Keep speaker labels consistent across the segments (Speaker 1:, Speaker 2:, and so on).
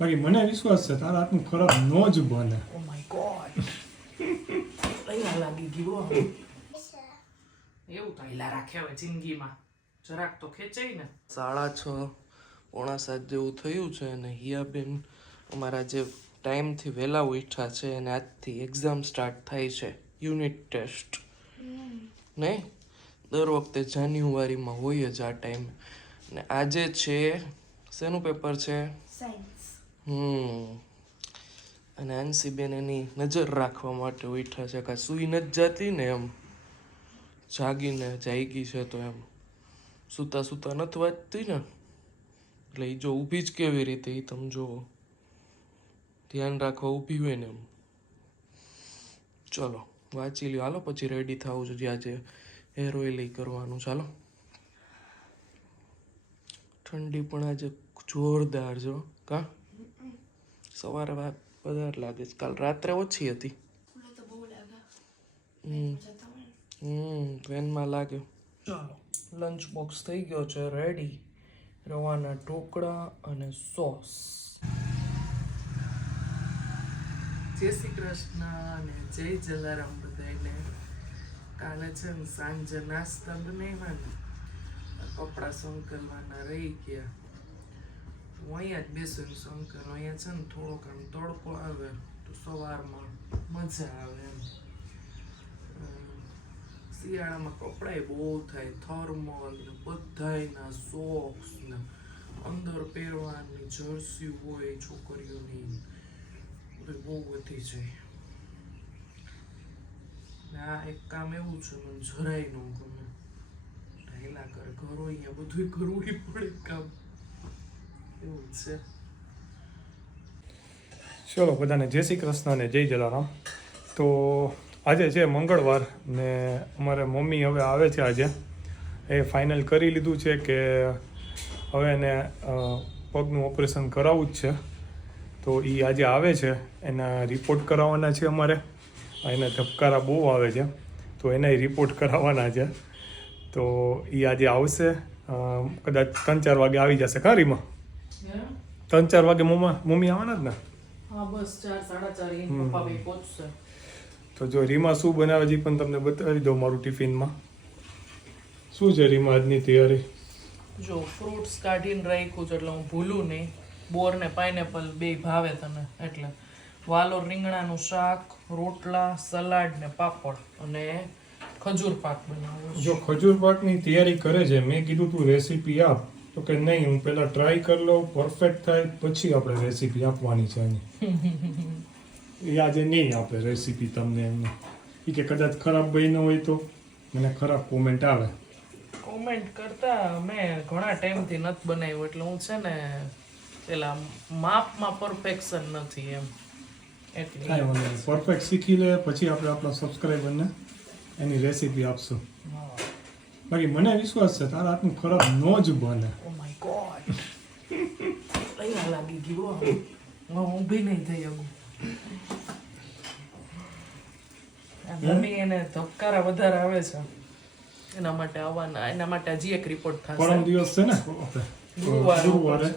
Speaker 1: બાકી મને વિશ્વાસ છે તારા હાથનું ખરાબ ન જ બને.
Speaker 2: ઓ માય ગોડ અહીંયા લાગી ગયું એવું તો હિલા રાખ્યા હોય જિંદગીમાં. જરાક તો ખેંચાય ને. સાડા છ પોણા સાત જેવું થયું છે અને હિયાબેન અમારા જે ટાઈમથી વહેલા ઉઠ્યા છે અને આજથી એક્ઝામ સ્ટાર્ટ થાય છે યુનિટ ટેસ્ટ નહીં દર વખતે જાન્યુઆરીમાં હોય જ આ ટાઈમ ને આજે છે શેનું પેપર છે? હમ. અને આંસીબેન એની નજર રાખવા માટે ઉઠા છે કાં સૂઈ નથી જતી ને એમ. જાગીને જાગી છે તો એમ. સૂતા સૂતા નથી વાંચતી ને. એટલે એ જો ઊભી જ કેવી રીતે એ તમે જુઓ. ધ્યાન રાખવા ઊભી હોય ને એમ. ચલો, વાંચી લ્યો. હાલો, પછી રેડી થવું જ્યાં જે હેર ઓઇલ કરવાનું ચાલો ઠંડી પણ આજે જોરદાર જો કા? સવારે વધારે લાગે છે કાલ રાત્રે ઓછી હતી હમ હમ વેનમાં લાગે ચાલો લંચ બોક્સ થઈ ગયો છે રેડી રવાના ઢોકળા અને સોસ જય શ્રી કૃષ્ણ અને જય જલારામ બધાને કાલે છે ને સાંજે નાસ્તા બનાવવાના કપડાં સંકલવાના રહી ગયા અહીંયા જ બેસું શંકર અહીંયા છે ને થોડોક આમ તડકો આવે તો સવારમાં મજા આવે એમ શિયાળામાં કપડાય બહુ થાય થર્મલ ને બધાયના સોક્સ ને અંદર પહેરવાની જર્સી હોય છોકરીઓની બધું બહુ વધી જાય આ એક કામ એવું છે મને જરાય ન ગમે ઢાયલા કરે ઘરો અહીંયા બધું કરવું પડે કામ એવું
Speaker 1: ચલો, બધાને જય શ્રી કૃષ્ણ અને જય જલારામ. તો આજે છે મંગળવાર ને અમારે મમ્મી હવે આવે છે આજે, એ ફાઇનલ કરી લીધું છે કે હવે એને પગનું ઓપરેશન કરાવવું જ છે. તો એ આજે આવે છે, એના રિપોર્ટ કરાવવાના છે અમારે. એને ધબકારા બહુ આવે છે. તો એને રિપોર્ટ કરાવવાના છે. તો એ આજે આવશે. કદાચ ત્રણ ચાર વાગે આવી જશે. ખરીમાં ત્રણ ચાર વાગે મમ્મા આવવાના જ ને?
Speaker 2: હા બસ ચાર સાડા ચાર એ પપ્પા ભાઈ પહોંચશે.
Speaker 1: તો જો રીમા શું બનાવે છે પણ તમને બતાવી દઉં મારું ટિફિનમાં. શું છે રીમા આજની તૈયારી?
Speaker 2: જો ફ્રૂટ્સ કાઢીને રાખ્યું છે એટલે હું ભૂલું નહીં. બોર ને પાઇનેપલ બે ભાવે તને. એટલે વાલોર રીંગણાનું શાક રોટલા સલાડ ને પાપડ અને ખજૂર પાક બનાવ્યો
Speaker 1: જો ખજૂર પાકની તૈયારી કરે છે મેં કીધું તું રેસીપી આપ. તો કે નહીં હું પહેલા ટ્રાય કરી લઉં પરફેક્ટ થાય પછી આપણે રેસીપી આપવાની છે એની. એ આજે નહીં આપે રેસીપી તમને એમને. એ કે કદાચ ખરાબ બન્યો હોય તો મને ખરાબ કોમેન્ટ આવે.
Speaker 2: કોમેન્ટ કરતા મેં ઘણા ટાઈમથી નથી બનાવ્યું એટલે હું છે ને પેલા માપમાં પરફેક્શન નથી એમ. એટલે
Speaker 1: પરફેક્ટ શીખી લે પછી આપણે આપણા સબસ્ક્રાઈબરને એની રેસીપી આપશું. બાકી મને વિશ્વાસ છે તારા હાથનું ખરાબ ન જ બને.
Speaker 2: ઓ માય ગોડ અહીંયા લાગી ગયું હું. ઊભી નહીં થઈ શકું. મમ્મી એને ધબકારા વધારે આવે છે. એના માટે આવવાના એના માટે હજી એક રિપોર્ટ
Speaker 1: પરમ દિવસ છે ને?
Speaker 2: ગુરુવારે.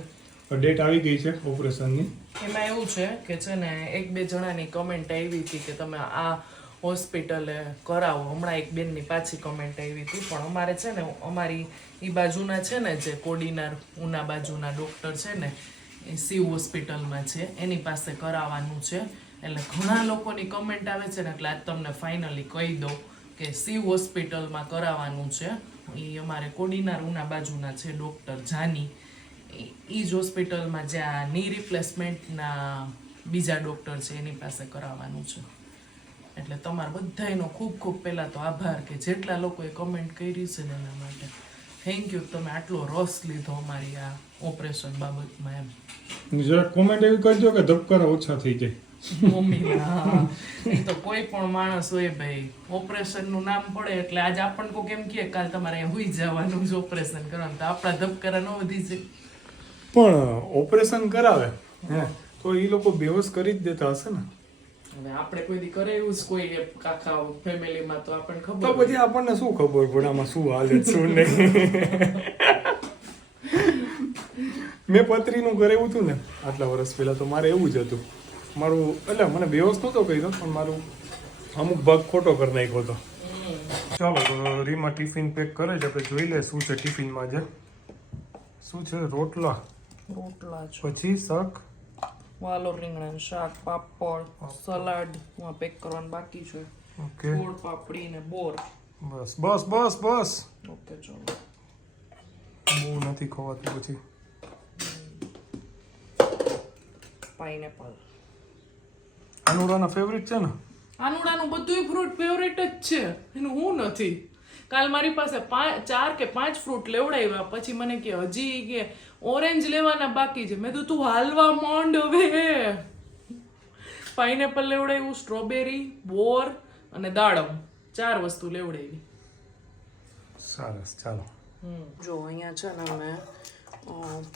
Speaker 1: ડેટ આવી ગઈ છે ઓપરેશનની
Speaker 2: એમાં એવું છે કે છે ને એક બે જણાની કમેન્ટ આવી હતી કે તમે આ હોસ્પિટલે કરાવો. હમણાં એક બેનની પાછી કમેન્ટ આવી હતી, પણ અમારે છે ને, અમારી એ બાજુના છે ને, જે કોડીનાર, ઉના બાજુના ડૉક્ટર છે ને, એ શિવ હોસ્પિટલમાં છે. એની પાસે કરાવવાનું છે. એટલે ઘણા લોકોની કમેન્ટ આવે છે ને, એટલે આજ તમને ફાઇનલી કહી દઉં કે શિવ હોસ્પિટલમાં કરાવવાનું છે. એ અમારે કોડીનાર, ઉના બાજુના છે ડૉક્ટર જાની. એ જ હોસ્પિટલમાં જ્યાં ની રિપ્લેસમેન્ટના બીજા ડૉક્ટર છે, એની પાસે કરાવવાનું છે. એટલે તમારા બધાનો ખૂબ ખૂબ પહેલાં તો આભાર કે જેટલા લોકોએ કમેન્ટ કરી છે ને એના માટે. થેન્ક યુ તમે આટલો રસ લીધો અમારી આ ઓપરેશન બાબતમાં એમ.
Speaker 1: જરા કોમેન્ટ એવી કરજો કે ધબકારા ઓછા થઈ જાય.
Speaker 2: મમ્મી એ તો કોઈ પણ માણસ હોય ભાઈ ઓપરેશનનું નામ પડે એટલે આજે આપણને કોઈ કેમ કહે કાલ તમારે હુઈ જવાનું છે ઓપરેશન કરવાનું. તો આપણા ધબકારા ન વધી જાય.
Speaker 1: પણ ઓપરેશન કરાવે હે? તો એ લોકો બેહોશ કરી જ દેતા હશે ને?
Speaker 2: હવે આપણે કોઈ દી કરે જ કોઈ કાકા ફેમિલીમાં તો આપણને
Speaker 1: તો
Speaker 2: ખબર
Speaker 1: પછી આપણને શું ખબર? પડે આમાં શું હાલે છે, શું નહીં? મેં પત્રીનું કરેવું હતું ને આટલા વર્ષ પહેલાં તો મારે એવું જ હતું. મારું એટલે મને બેહોશ નહોતો કર્યો પણ મારું અમુક ભાગ ખોટો કરી નાખ્યો હતો. ચાલો તો રીમા ટિફિન પેક કરે છે આપણે જોઈ લે શું છે ટિફિનમાં જે શું છે? રોટલા.
Speaker 2: રોટલા છે
Speaker 1: પછી શાક.
Speaker 2: વાલો રીંગણા શાક પાપડ સલાડ હું પેક કરવાનું બાકી છે.
Speaker 1: ઓકે.
Speaker 2: ગોળ પાપડી ને બોર.
Speaker 1: બસ બસ બસ બસ.
Speaker 2: ઓકે ચલો.
Speaker 1: બહુ નથી ખવાતું પછી.
Speaker 2: પાઇનેપલ.
Speaker 1: અનુરાના ફેવરિટ છે ને?
Speaker 2: આનુડાનું બધું ફ્રૂટ ફેવરેટ જ છે. એનું હું નથી. કાલ મારી પાસે ચાર કે પાંચ ફ્રૂટ લેવડાવ્યા. પછી મને કે હજી કે ઓરેન્જ લેવાના બાકી છે. મેં તો તું હાલવા માંડ હવે. પાઇનેપલ લેવડાવ્યું સ્ટ્રોબેરી બોર અને દાડમ. ચાર વસ્તુ લેવડાવી.
Speaker 1: સરસ ચાલો.
Speaker 2: જો અહીંયા છે ને મેં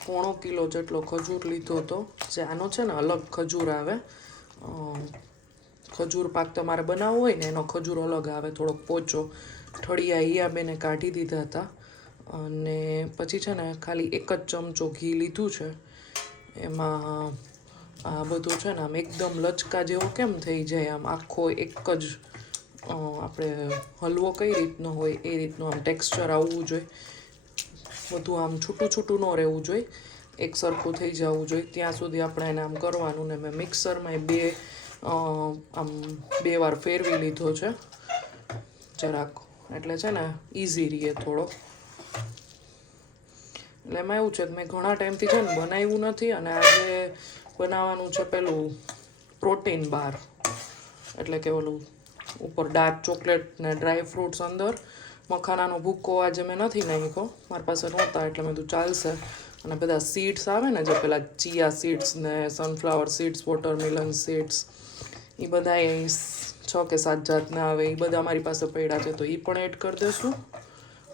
Speaker 2: પોણો કિલો જેટલો ખજૂર લીધો હતો. જે આનો છે ને અલગ ખજૂર આવે. ખજૂર પાક તમારે બનાવવો હોય ને એનો ખજૂર અલગ આવે થોડોક પોચો. ઠળિયા હિયાબેને કાઢી દીધા હતા. અને પછી છે ને ખાલી એક જ ચમચો ઘી લીધું છે. એમાં આ બધું છે ને આમ એકદમ લચકા જેવો કેમ થઈ જાય? આમ આખો એક જ આપણે હલવો કઈ રીતનો હોય એ રીતનું આમ ટેક્સચર આવવું જોઈએ. બધું આમ છૂટું છૂટું ન રહેવું જોઈએ. એક સરખું થઈ જવું જોઈએ. ત્યાં સુધી આપણે એને આમ કરવાનું ને મેં મિક્સરમાં બે આમ બે વાર ફેરવી લીધો છે. જરાક. એટલે છે ને ઇઝી રહીએ થોડો એટલે એમાં એવું છે કે મેં ઘણા ટાઈમથી છે ને બનાવ્યું નથી અને આજે બનાવવાનું છે પેલું પ્રોટીન બાર. એટલે કે ઓલું ઉપર ડાર્ક ચોકલેટ ને ડ્રાય ફ્રૂટ્સ અંદર. મખાનાનો ભૂક્કો આજે મેં નથી નાખ્યો. મારી પાસે નહોતા એટલે મેં કીધું ચાલશે. અને બધા સીડ્સ આવે ને જે પેલા ચિયા સીડ્સ ને સનફ્લાવર સીડ્સ વોટરમેલન સીડ્સ એ બધા એ છ કે સાત જાતના આવે. એ બધા મારી પાસે પડ્યા છે તો એ પણ એડ કરી દઈશું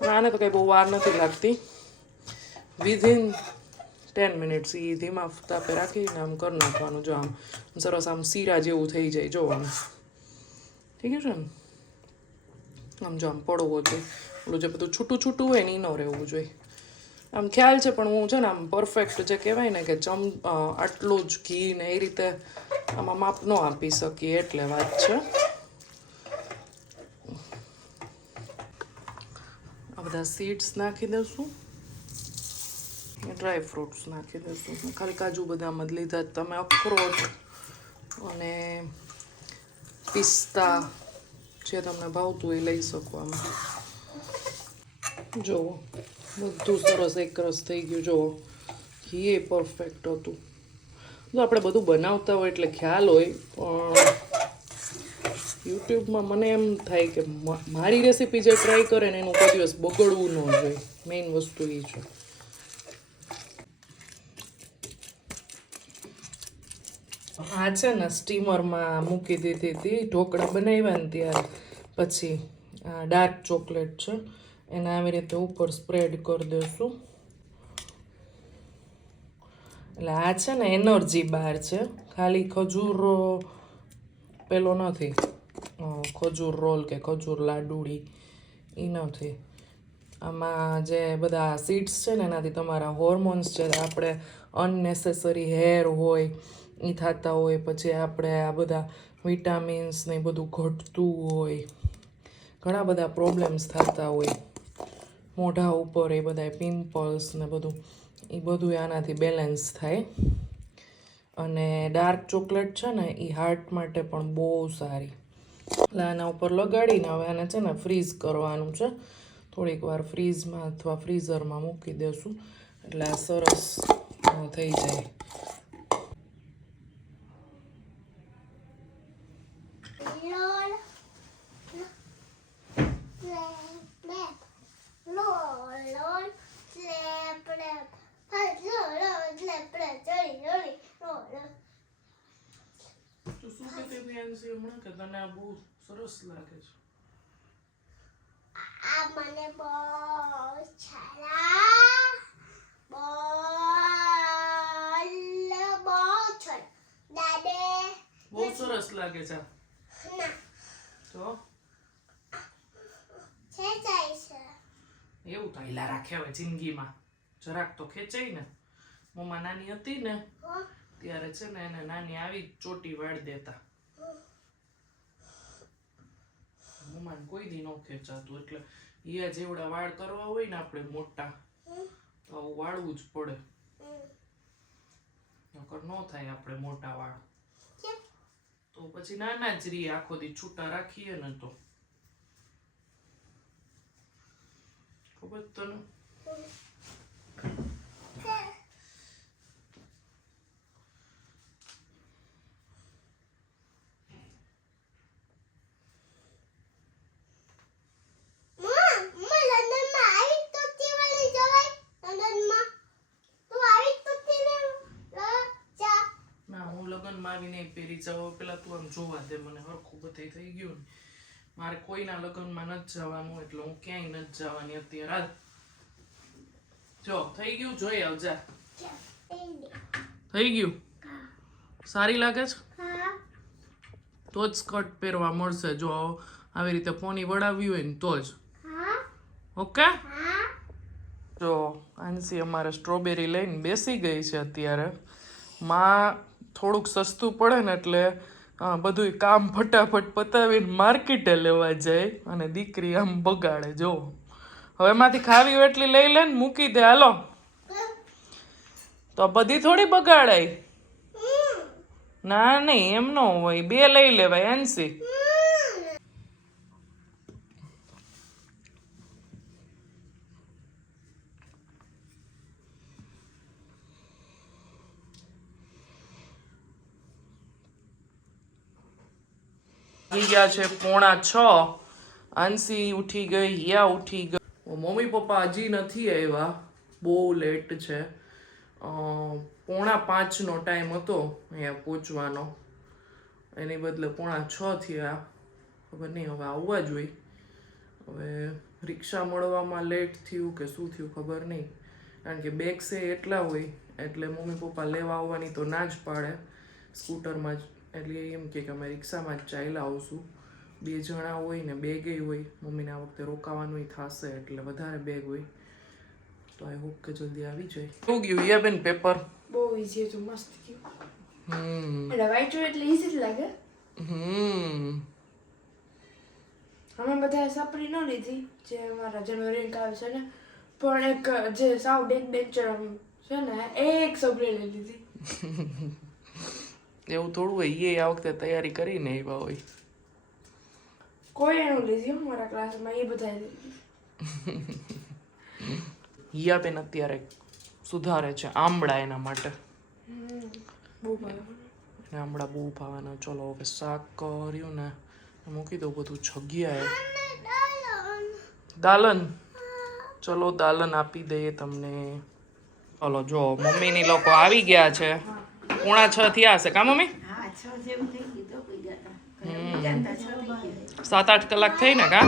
Speaker 2: અને આને તો કંઈ બહુ વાર નથી લાગતી. વિધિન ટેન મિનિટ્સ એ ધીમા તાપે રાખીને આમ કરી નાખવાનું જો આમ સરસ આમ શીરા જેવું થઈ જાય જો આમ ઠીક છે ને? આમ જો આમ પડવો જોઈએ. ઓલું જે બધું છૂટું છૂટું હોય ને એ ન રહેવું જોઈએ. આમ ખ્યાલ છે, પણ હું છે ને આમ પરફેક્ટ જે કહેવાય ને કે ચમ આટલું જ ઘી ને એ રીતે આમાં માપ ન આપી શકીએ, એટલે વાત છે. આ બધા સીડ્સ નાખી દઈશું ડ્રાય ફ્રૂટ્સ નાખી દઈશું. ખાલી કાજુ બદામ જ લીધા તમે અખરોટ અને પિસ્તા જે તમને ભાવતું એ લઈ શકો આમાં. જુઓ, બધું સરસ એક રસ થઈ ગયું. જુઓ, ઘી એ પરફેક્ટ હતું. તો આપણે બધું બનાવતા હોય એટલે ખ્યાલ હોય, પણ યુટ્યુબમાં મને એમ થાય કે મારી રેસીપી જે ટ્રાય કરે ને એનું કોઈ દિવસ બગડવું ન જોઈએ. મેઇન વસ્તુ એ છે. આ છે ને સ્ટીમરમાં મૂકી દીધી હતી, ઢોકળા બનાવ્યા ને ત્યારે. પછી આ ડાર્ક ચોકલેટ છે, એને આવી રીતે ઉપર સ્પ્રેડ કરી દઈશું. એટલે આ છે ને એનર્જી બાર છે, ખાલી ખજૂર પેલો નથી. ખજૂર રોલ કે ખજૂર લાડુડી એ નથી. આમાં જે બધા સીડ્સ છે ને, એનાથી તમારા હોર્મોન્સ છે આપણે અનનેસેસરી હેર હોય એ થતા હોય, પછી આપણે આ બધા વિટામિન્સ ને બધું ઘટતું હોય. ઘણા બધા પ્રોબ્લેમ્સ થતા હોય. મોઢા ઉપર એ બધા પિમ્પલ્સ ને બધું એ બધું આનાથી બેલેન્સ થાય. અને ડાર્ક ચોકલેટ છે ને એ હાર્ટ માટે પણ બહુ સારી. એટલે આના ઉપર લગાડીને હવે આને છે ને ફ્રીઝ કરવાનું છે. થોડીક વાર ફ્રીઝમાં અથવા ફ્રીઝરમાં મૂકી દેશું. એટલે આ સરસ થઈ જાય
Speaker 3: LOL. Slap. LOL. LOL. Slap. Slap. LOL. Slap. Sorry. Sorry. LOL.
Speaker 2: તું શું કહેતી હતી એનસી હમણાં કે તને આ બહુ સરસ લાગે છે
Speaker 3: આ મને બહુ બોલ બહુ છે દાદે
Speaker 2: બહુ સરસ લાગે છે
Speaker 3: ના
Speaker 2: તો
Speaker 3: છે
Speaker 2: એવું તો હિલા રાખે હવે જિંદગીમાં જરાક તો ખેંચાય ને મમ્મા નાની હતી ને ત્યારે છે ને એને નાની આવી ચોટી વાળ દેતા મમ્માને કોઈ દી ન ખેંચાતું. એટલે ઈયા જેવડા વાળ કરવા હોય ને આપણે મોટા તો આવું વાળવું જ પડે. નકર નો થાય આપણે મોટા વાળ. તો પછી નાના જ રહીએ આખો દી છૂટા રાખીએ ને તો. ખબર તને
Speaker 3: માં માં લંડનમાં આવી તો તેવાળી જવાય લંડનમાં તું આવી તો તેને જા
Speaker 2: ના હું લગ્નમાં નહીં પહેરી જાઓ. પેલા તું આમ જોવા દે મને હરખું બધે થઈ ગયું ને. મારે કોઈના લગ્નમાં નથી જવાનું એટલે હું ક્યાંય નથી જવાની અત્યારે. હાલ. જો થઈ ગયું? જોઈ આવજા. થઈ ગયું? સારી લાગે છે? તો જ સ્કર્ટ પહેરવા મળશે જો આવી. રીતે પોની વડાવી હોય ને તો જ. ઓકે? જો આનસી અમારે સ્ટ્રોબેરી લઈને બેસી ગઈ છે અત્યારે. માં થોડુંક સસ્તું પડે ને એટલે બધું બધુંય કામ ફટાફટ પતાવીને માર્કેટે લેવા જાય અને દીકરી આમ બગાડે જો. હવે એમાંથી ખાવી હોય એટલી લઈ લે ને મૂકી દે હાલો. તો બધી થોડી બગાડાય? ના નહીં એમ ન હોય. બે લઈ લેવાય આંસી વાગી ગયા છે પોણા છ. આંસી ઉઠી ગઈ, હિયા ઉઠી ગઈ. મમ્મી પપ્પા હજી નથી આવ્યા. બહુ લેટ છે. પોણા પાંચનો ટાઈમ હતો અહીંયા પહોંચવાનો. એની બદલે પોણા છ થયા. ખબર નહીં, હવે આવવા જોઈએ હવે રિક્ષા મળવામાં લેટ થયું કે શું થયું ખબર નહીં. કારણ કે બેગ્સે એટલા હોય, એટલે મમ્મી પપ્પા લેવા આવવાની તો ના જ પાડે. સ્કૂટરમાં જ એટલે એમ કે અમે રિક્ષામાં જ ચાલ્યા આવશું. બે જણા હોય ને બેગે હોય મમ્મીને આ વખતે રોકાવાનું થશે એટલે વધારે બેગ હોય તો આઈ હોપ કે જલ્દી આવી જાય. શું ગયું યા બેન પેપર
Speaker 4: બહુ ઈઝી હતું મસ્ત ગયું.
Speaker 2: હમ.
Speaker 4: એટલે હોય એટલે ઈઝી જ લાગે.
Speaker 2: હમ.
Speaker 4: અમે બધા સાપરી ન લીધી જે અમારા જનવરી આવે છે ને પણ એક જે સાવ બેક બેન્ચર છે ને એક સપરી લઈ લીધી.
Speaker 2: એવું થોડું હોય એ આ વખતે તૈયારી કરીને આવ્યા હોય.
Speaker 4: કોઈ એનું લીધી મારા ક્લાસમાં એ બધા
Speaker 2: હિયાબેન અત્યારે સુધારે છે આમળા એના માટે. આમળા બહુ ભાવવાના ચલો હવે શાક કર્યું ને મૂકી દઉં બધું જગ્યાએ. દાલન. ચલો દાલન આપી દઈએ તમને. ચલો જો મમ્મીની લોકો આવી ગયા છે. પોણા છ થયા હશે. કા મમ્મી? સાત આઠ કલાક થઈ ને કા?